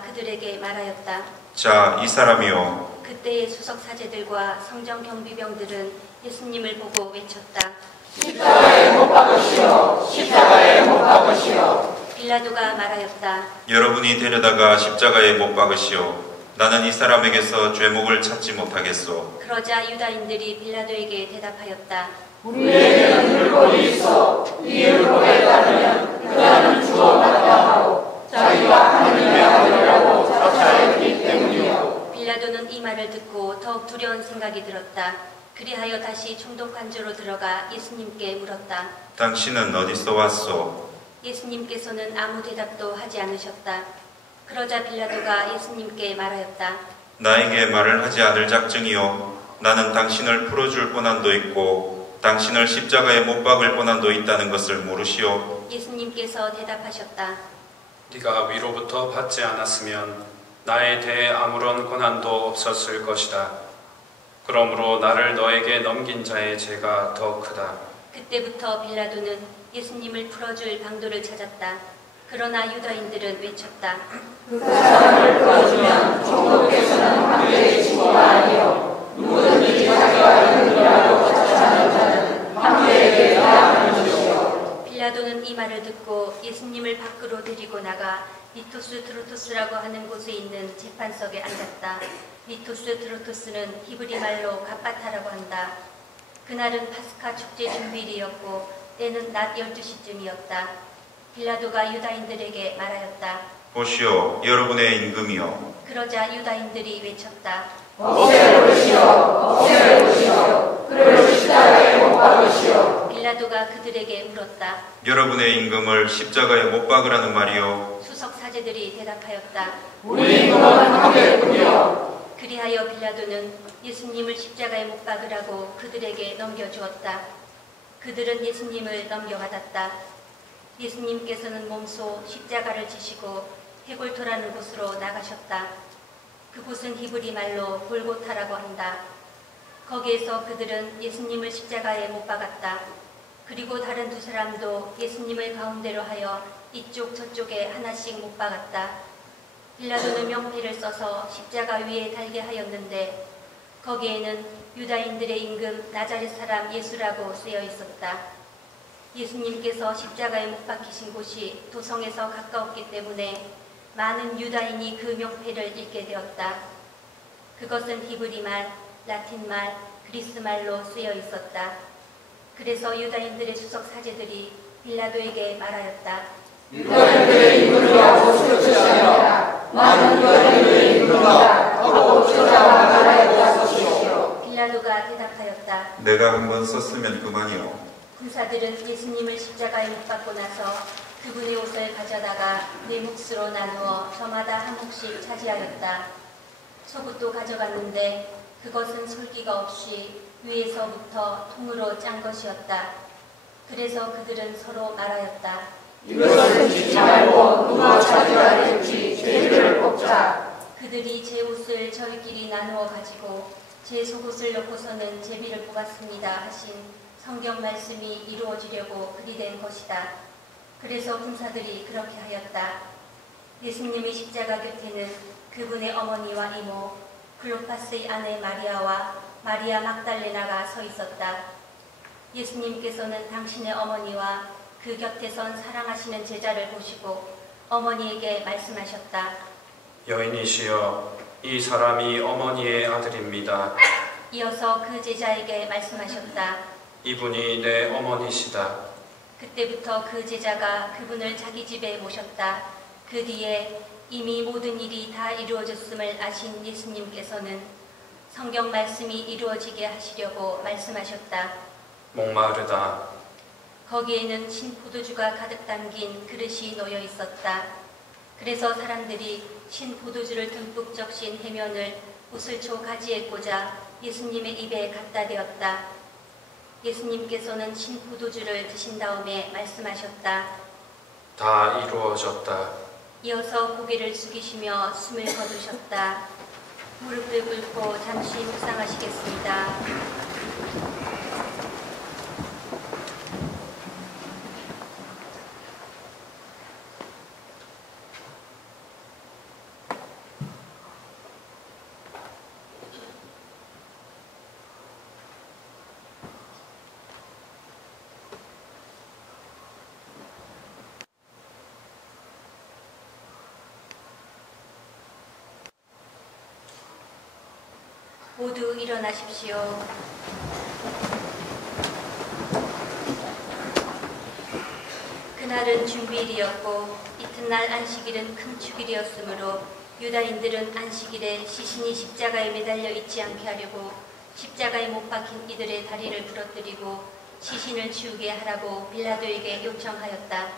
빌라도가 그들에게 말하였다. 자, 이 사람이요. 그때의 수석 사제들과 성전 경비병들은 예수님을 보고 외쳤다. 십자가에 못 박으시오. 십자가에 못 박으시오. 빌라도가 말하였다. 여러분이 데려다가 십자가에 못 박으시오. 나는 이 사람에게서 죄목을 찾지 못하겠소. 그러자 유다인들이 빌라도에게 대답하였다. 우리에게는 율법이 있어. 이 율법에 따르면 그자는 죽어 마땅하고 자기가 하느님의 아들이라고 자처했기 때문이요. 빌라도는 이 말을 듣고 더욱 두려운 생각이 들었다. 그리하여 다시 총독관저로 들어가 예수님께 물었다. 당신은 어디서 왔소? 예수님께서는 아무 대답도 하지 않으셨다. 그러자 빌라도가 예수님께 말하였다. 나에게 말을 하지 않을 작정이요. 나는 당신을 풀어줄 권한도 있고 당신을 십자가에 못 박을 권한도 있다는 것을 모르시오. 예수님께서 대답하셨다. 네가 위로부터 받지 않았으면 나에 대해 아무런 권한도 없었을 것이다. 그러므로 나를 너에게 넘긴 자의 죄가 더 크다. 그때부터 빌라도는 예수님을 풀어줄 방도를 찾았다. 그러나 유다인들은 외쳤다. 그 사람을 풀어주면 종독께서는 황제의 친구가 아니요 누구든지 자기가 이름이라고 자처하는 자는 황제에게 대항하는 것이요. 빌라도는 이 말을 듣고 예수님을 밖으로 데리고 나가 리토스 트로토스라고 하는 곳에 있는 재판석에 앉았다. 리토스 트로토스는 히브리 말로 갑바타라고 한다. 그날은 파스카 축제 준비일이었고 때는 낮 12시쯤이었다. 빌라도가 유다인들에게 말하였다. 보시오, 여러분의 임금이요. 그러자 유다인들이 외쳤다. 없애버리시오. 없애버리시오. 그를 십자가에 못 박으시오. 빌라도가 그들에게 물었다. 여러분의 임금을 십자가에 못 박으라는 말이요. 수석 사제들이 대답하였다. 우리 임금은 황제뿐이요. 그리하여 빌라도는 예수님을 십자가에 못 박으라고 그들에게 넘겨주었다. 그들은 예수님을 넘겨받았다. 예수님께서는 몸소 십자가를 지시고 헤골토라는 곳으로 나가셨다. 그곳은 히브리 말로 골고타라고 한다. 거기에서 그들은 예수님을 십자가에 못 박았다. 그리고 다른 두 사람도 예수님을 가운데로 하여 이쪽 저쪽에 하나씩 못 박았다. 빌라도는 명패를 써서 십자가 위에 달게 하였는데 거기에는 유다인들의 임금 나자렛 사람 예수라고 쓰여 있었다. 예수님께서 십자가에 못 박히신 곳이 도성에서 가까웠기 때문에 많은 유다인이 그 명패를 읽게 되었다. 그것은 히브리 말, 라틴 말, 그리스 말로 쓰여 있었다. 그래서 유다인들의 수석 사제들이 빌라도에게 말하였다. 유다인들의 임금이라고 쓰시니라. 나는 유다인들의 임금이다 하고 저자와 나라에다 쓰시오. 빌라도가 대답하였다. 내가 한번 썼으면 그만이요. 군사들은 예수님을 십자가에 못 박고 나서 그분의 옷을 가져다가 네 몫으로 나누어 저마다 한 몫씩 차지하였다. 속옷도 가져갔는데 그것은 솔기가 없이 위에서부터 통으로 짠 것이었다. 그래서 그들은 서로 말하였다. 이것을 짓지 말고 누가 차지가 될지 제비를 뽑자. 그들이 제 옷을 저희끼리 나누어 가지고 제 속옷을 넣고서는 제비를 뽑았습니다 하신 성경 말씀이 이루어지려고 그리 된 것이다. 그래서 군사들이 그렇게 하였다. 예수님의 십자가 곁에는 그분의 어머니와 이모, 클로파스의 아내 마리아와 마리아 막달레나가 서 있었다. 예수님께서는 당신의 어머니와 그 곁에 선 사랑하시는 제자를 보시고 어머니에게 말씀하셨다. 여인이시여, 이 사람이 어머니의 아들입니다. 이어서 그 제자에게 말씀하셨다. 이분이 내 어머니시다. 그때부터 그 제자가 그분을 자기 집에 모셨다. 그 뒤에 이미 모든 일이 다 이루어졌음을 아신 예수님께서는 성경 말씀이 이루어지게 하시려고 말씀하셨다. 목마르다. 거기에는 신포도주가 가득 담긴 그릇이 놓여 있었다. 그래서 사람들이 신포도주를 듬뿍 적신 해면을 우슬초 가지에 꽂아 예수님의 입에 갖다 대었다. 예수님께서는 신포도주를 드신 다음에 말씀하셨다. 다 이루어졌다. 이어서 고개를 숙이시며 숨을 거두셨다. 무릎을 꿇고 잠시 묵상하시겠습니다. 모두 일어나십시오. 그날은 중비일이었고 이튿날 안식일은 큰 축일이었으므로 유다인들은 안식일에 시신이 십자가에 매달려 있지 않게 하려고 십자가에 못 박힌 이들의 다리를 부러뜨리고 시신을 치우게 하라고 빌라도에게 요청하였다.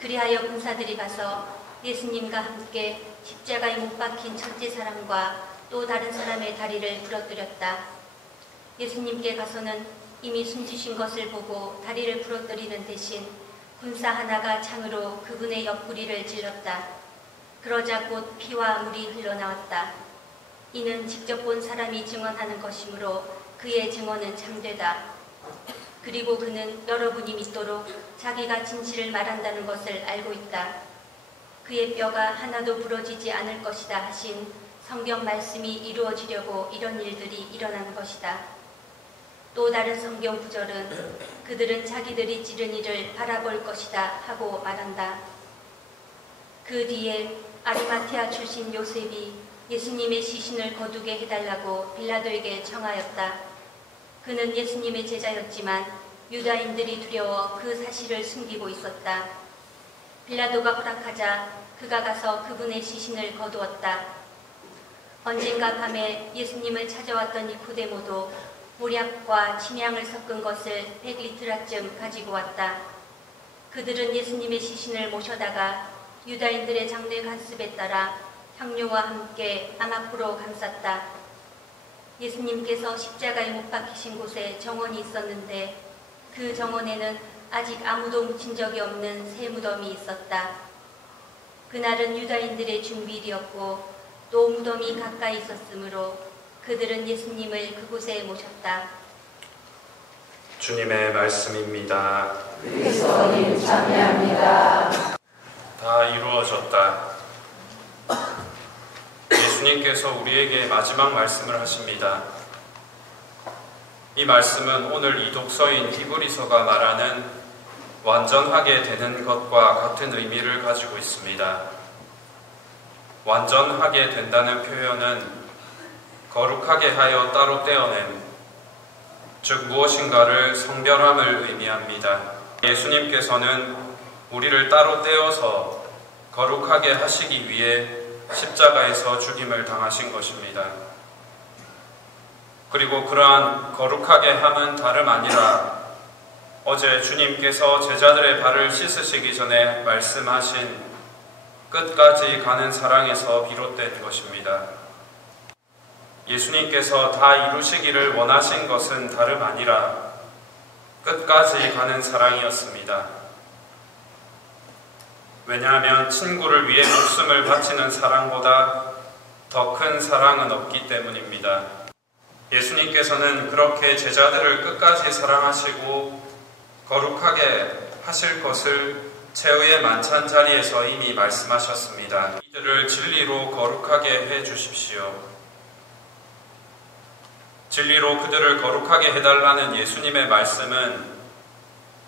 그리하여 군사들이 가서 예수님과 함께 십자가에 못 박힌 첫째 사람과 또 다른 사람의 다리를 부러뜨렸다. 예수님께 가서는 이미 숨지신 것을 보고 다리를 부러뜨리는 대신 군사 하나가 창으로 그분의 옆구리를 찔렀다. 그러자 곧 피와 물이 흘러나왔다. 이는 직접 본 사람이 증언하는 것이므로 그의 증언은 참되다. 그리고 그는 여러분이 믿도록 자기가 진실을 말한다는 것을 알고 있다. 그의 뼈가 하나도 부러지지 않을 것이다 하신 성경 말씀이 이루어지려고 이런 일들이 일어난 것이다. 또 다른 성경 구절은 그들은 자기들이 찌른 이를 바라볼 것이다 하고 말한다. 그 뒤에 아리마티아 출신 요셉이 예수님의 시신을 거두게 해달라고 빌라도에게 청하였다. 그는 예수님의 제자였지만 유다인들이 두려워 그 사실을 숨기고 있었다. 빌라도가 허락하자 그가 가서 그분의 시신을 거두었다. 언젠가 밤에 예수님을 찾아왔던 니코데모도 모략과 침향을 섞은 것을 100리트라쯤 가지고 왔다. 그들은 예수님의 시신을 모셔다가 유다인들의 장례 관습에 따라 향료와 함께 암막으로 감쌌다. 예수님께서 십자가에 못 박히신 곳에 정원이 있었는데 그 정원에는 아직 아무도 묻힌 적이 없는 새 무덤이 있었다. 그날은 유다인들의 중비일이었고 또 무덤이 가까이 있었으므로 그들은 예수님을 그곳에 모셨다. 주님의 말씀입니다. 그리스도님 참여합니다. 다 이루어졌다. 예수님께서 우리에게 마지막 말씀을 하십니다. 이 말씀은 오늘 이 독서인 히브리서가 말하는 완전하게 되는 것과 같은 의미를 가지고 있습니다. 완전하게 된다는 표현은 거룩하게 하여 따로 떼어냄, 즉 무엇인가를 성별함을 의미합니다. 예수님께서는 우리를 따로 떼어서 거룩하게 하시기 위해 십자가에서 죽임을 당하신 것입니다. 그리고 그러한 거룩하게 함은 다름 아니라 어제 주님께서 제자들의 발을 씻으시기 전에 말씀하신 끝까지 가는 사랑에서 비롯된 것입니다. 예수님께서 다 이루시기를 원하신 것은 다름 아니라 끝까지 가는 사랑이었습니다. 왜냐하면 친구를 위해 목숨을 바치는 사랑보다 더 큰 사랑은 없기 때문입니다. 예수님께서는 그렇게 제자들을 끝까지 사랑하시고 거룩하게 하실 것을 최후의 만찬 자리에서 이미 말씀하셨습니다. 이들을 진리로 거룩하게 해 주십시오. 진리로 그들을 거룩하게 해달라는 예수님의 말씀은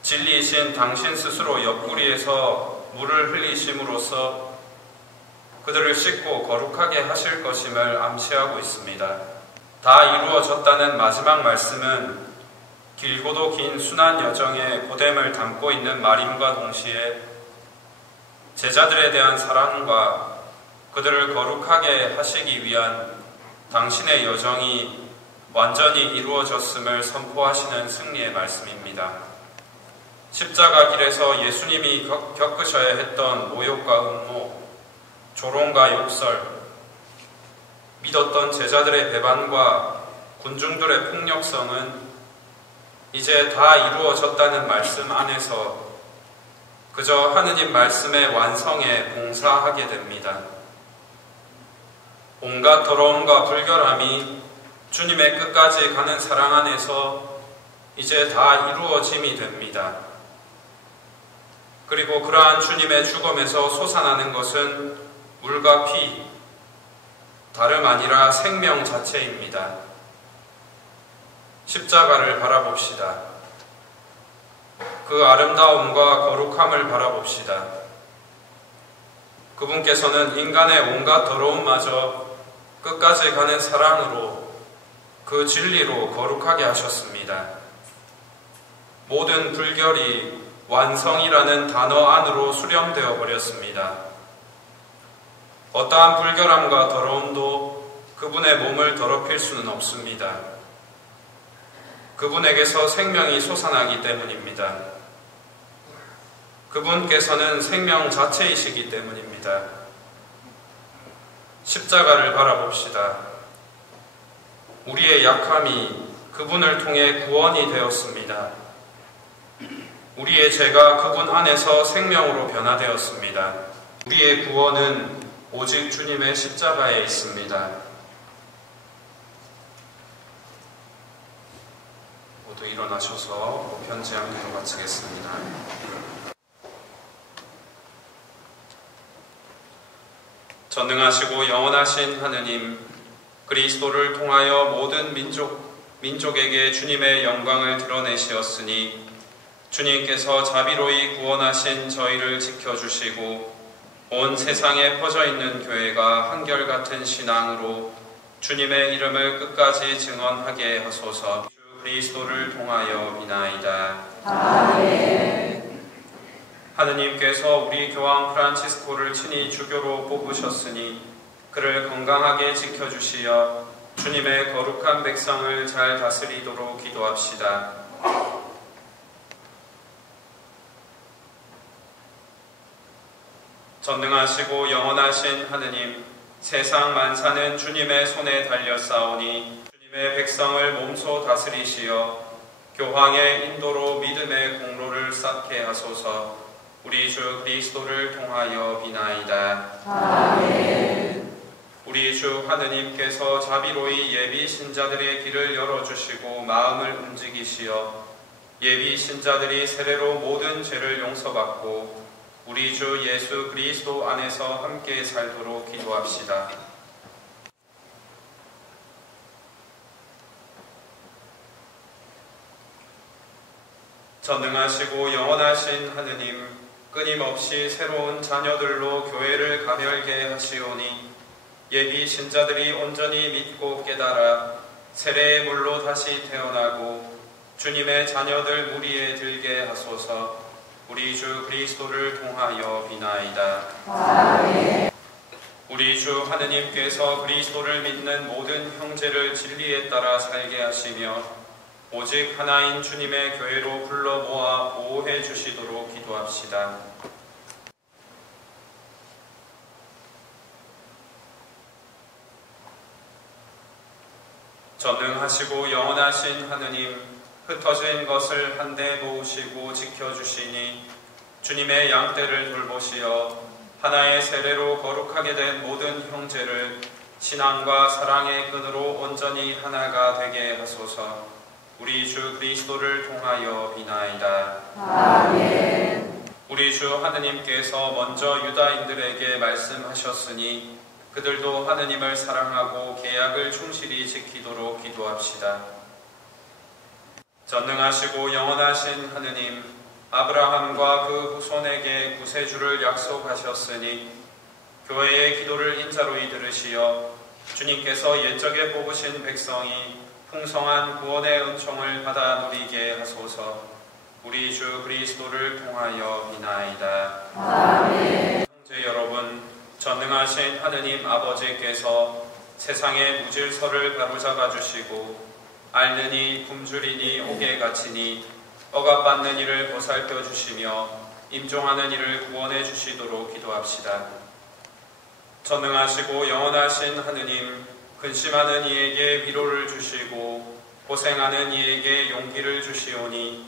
진리이신 당신 스스로 옆구리에서 물을 흘리심으로써 그들을 씻고 거룩하게 하실 것임을 암시하고 있습니다. 다 이루어졌다는 마지막 말씀은 길고도 긴 순환 여정의 고됨을 담고 있는 말임과 동시에 제자들에 대한 사랑과 그들을 거룩하게 하시기 위한 당신의 여정이 완전히 이루어졌음을 선포하시는 승리의 말씀입니다. 십자가 길에서 예수님이 겪으셔야 했던 모욕과 음모, 조롱과 욕설, 믿었던 제자들의 배반과 군중들의 폭력성은 이제 다 이루어졌다는 말씀 안에서 그저 하느님 말씀의 완성에 봉사하게 됩니다. 온갖 더러움과 불결함이 주님의 끝까지 가는 사랑 안에서 이제 다 이루어짐이 됩니다. 그리고 그러한 주님의 죽음에서 솟아나는 것은 물과 피, 다름 아니라 생명 자체입니다. 십자가를 바라봅시다. 그 아름다움과 거룩함을 바라봅시다. 그분께서는 인간의 온갖 더러움마저 끝까지 가는 사랑으로 그 진리로 거룩하게 하셨습니다. 모든 불결이 완성이라는 단어 안으로 수렴되어 버렸습니다. 어떠한 불결함과 더러움도 그분의 몸을 더럽힐 수는 없습니다. 그분에게서 생명이 솟아나기 때문입니다. 그분께서는 생명 자체이시기 때문입니다. 십자가를 바라봅시다. 우리의 약함이 그분을 통해 구원이 되었습니다. 우리의 죄가 그분 안에서 생명으로 변화되었습니다. 우리의 구원은 오직 주님의 십자가에 있습니다. 모두 일어나셔서 편지한 기도 마치겠습니다. 전능하시고 영원하신 하느님, 그리스도를 통하여 모든 민족에게 주님의 영광을 드러내시었으니 주님께서 자비로이 구원하신 저희를 지켜주시고 온 세상에 퍼져 있는 교회가 한결같은 신앙으로 주님의 이름을 끝까지 증언하게 하소서. 주 그리스도를 통하여 비나이다. 아멘. 하느님께서 우리 교황 프란치스코를 친히 주교로 뽑으셨으니 그를 건강하게 지켜주시어 주님의 거룩한 백성을 잘 다스리도록 기도합시다. 전능하시고 영원하신 하느님, 세상 만사는 주님의 손에 달렸사오니 주님의 백성을 몸소 다스리시어 교황의 인도로 믿음의 공로를 쌓게 하소서. 우리 주 그리스도를 통하여 비나이다. 아멘. 우리 주 하느님께서 자비로이 예비 신자들의 길을 열어주시고 마음을 움직이시어 예비 신자들이 세례로 모든 죄를 용서받고 우리 주 예수 그리스도 안에서 함께 살도록 기도합시다. 전능하시고 영원하신 하느님, 끊임없이 새로운 자녀들로 교회를 가멸게 하시오니 예비 신자들이 온전히 믿고 깨달아 세례의 물로 다시 태어나고 주님의 자녀들 무리에 들게 하소서. 우리 주 그리스도를 통하여 비나이다. 아멘. 우리 주 하느님께서 그리스도를 믿는 모든 형제를 진리에 따라 살게 하시며 오직 하나인 주님의 교회로 불러 모아 보호해 주시도록 기도합시다. 전능하시고 영원하신 하느님, 흩어진 것을 한데 모으시고 지켜주시니 주님의 양떼를 돌보시어 하나의 세례로 거룩하게 된 모든 형제를 신앙과 사랑의 끈으로 온전히 하나가 되게 하소서. 우리 주 그리스도를 통하여 비나이다. 아멘. 우리 주 하느님께서 먼저 유다인들에게 말씀하셨으니 그들도 하느님을 사랑하고 계약을 충실히 지키도록 기도합시다. 전능하시고 영원하신 하느님, 아브라함과 그 후손에게 구세주를 약속하셨으니 교회의 기도를 인자로이 들으시어 주님께서 옛적에 뽑으신 백성이 풍성한 구원의 은총을 받아 누리게 하소서. 우리 주 그리스도를 통하여 비나이다. 아멘. 형제 여러분, 전능하신 하느님 아버지께서 세상의 무질서를 가로잡아 주시고 앓느니 굶주리니 옥에 갇히니 억압받는 이를 보살펴 주시며 임종하는 이를 구원해 주시도록 기도합시다. 전능하시고 영원하신 하느님, 근심하는 이에게 위로를 주시고 고생하는 이에게 용기를 주시오니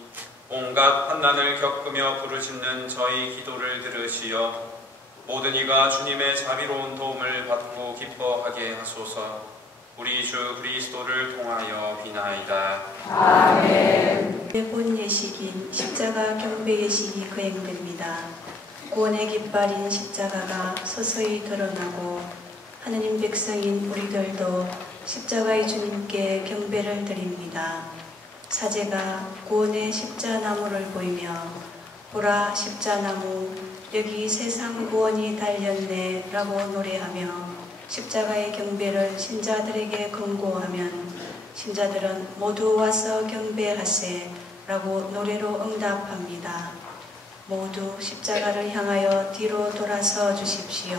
온갖 환난을 겪으며 부르짖는 저희 기도를 들으시어 모든 이가 주님의 자비로운 도움을 받고 기뻐하게 하소서. 우리 주 그리스도를 통하여 비나이다. 아멘. 본 예식인 십자가 경배 예식이 거행됩니다. 구원의 깃발인 십자가가 서서히 드러나고 하느님 백성인 우리들도 십자가의 주님께 경배를 드립니다. 사제가 구원의 십자나무를 보이며 보라 십자나무 여기 세상 구원이 달렸네 라고 노래하며 십자가의 경배를 신자들에게 권고하면 신자들은 모두 와서 경배하세 라고 노래로 응답합니다. 모두 십자가를 향하여 뒤로 돌아서 주십시오.